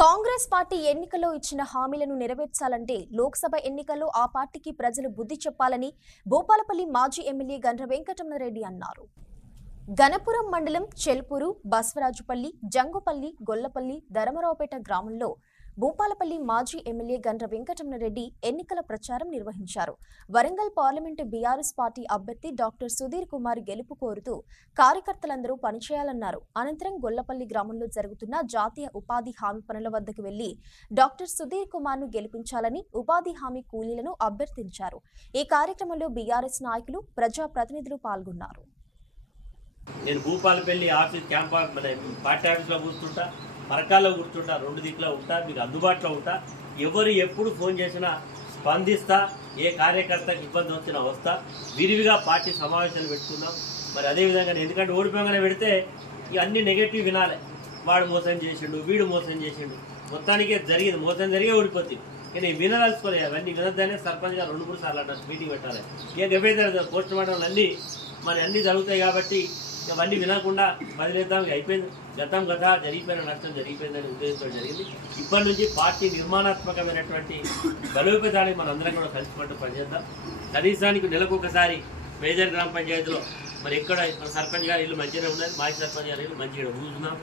Congress party ఎన్నికల్లో ఇచ్చిన హామీలను నెరవేర్చాలంటే లోక్సభ ఎన్నికల్లో ఆ పార్టీకి ప్రజలు బుద్ధి చెప్పాలని భూపాలపల్లి మాజీ ఎమ్మెల్యే గండ్ర వెంకటరమణారెడ్డి అన్నారు. గణపురం మండలం చెల్పూరు, బస్వరాజుపల్లి, జంగుపల్లి, గొల్లపల్లి, ధర్మరావుపేట గ్రామంలో భూపాలపల్లి మాజీ ఎమ్మెల్యే గండ్ర వెంకటరమణారెడ్డి ఎన్నికల ప్రచారం నిర్వహించారు. వరంగల్ పార్లమెంటు బీఆర్ఎస్ పార్టీ అభ్యర్థి డాక్టర్ సుధీర్ కుమార్ గెలుపు కోరుతూ కార్యకర్తలందరూ పనిచేయాలన్నారు. అనంతరం గొల్లపల్లి గ్రామంలో జరుగుతున్న జాతీయ ఉపాధి హామీ పనుల వద్దకు వెళ్లి డాక్టర్ సుధీర్ కుమార్ ను గెలిపించాలని ఉపాధి హామీ కూలీలను అభ్యర్థించారు. ఈ కార్యక్రమంలో బీఆర్ఎస్ నాయకులు, ప్రజాప్రతినిధులు పాల్గొన్నారు. నేను భూపాలపల్లి ఆఫీస్ క్యాంప్ పార్టీ ఆఫీస్లో కూర్చుంటా, పరకాల్లో కూర్చుంటా, రెండు దిక్కులో ఉంటా, మీకు అందుబాటులో ఉంటా. ఎవరు ఎప్పుడు ఫోన్ చేసినా స్పందిస్తా. ఏ కార్యకర్తకు ఇబ్బంది వచ్చినా వస్తా. విరివిగా పార్టీ సమావేశాలు పెట్టుకుందాం. మరి అదేవిధంగా ఎందుకంటే ఓడిపోగానే పెడితే ఇక అన్ని నెగటివ్ వినాలి. వాడు మోసం చేసిండు, వీడు మోసం చేసిండు, మొత్తానికి జరిగింది, మోసం జరిగే ఓడిపోతుంది. కానీ వినదలుచుకోలేదు. అవన్నీ వినొద్దనే సర్పంచ్ గారు 2-3 సార్లు అన్నారు, మీటింగ్ పెట్టాలి. ఇక గెలిపేది పోస్ట్ మార్టంలు అన్నీ జరుగుతాయి కాబట్టి అవన్నీ వినకుండా వదిలేద్దాం. అయిపోయింది, గతం జరిగిపోయిన నష్టం జరిగిపోయిందని ఉద్దేశంతో జరిగింది. ఇప్పటి నుంచి పార్టీ నిర్మాణాత్మకమైనటువంటి బలోపేతానికి మనం అందరం కూడా కలిసిపట్టు పనిచేద్దాం. కనీసానికి నెలకు ఒకసారి మేజర్ గ్రామ పంచాయతీలో మరి ఎక్కడ సర్పంచ్ గారి ఇల్లు మంచిగానే ఉన్నది, మాజీ సర్పంచ్ గారి ఇల్లు మంచిగా కూర్చున్నాం.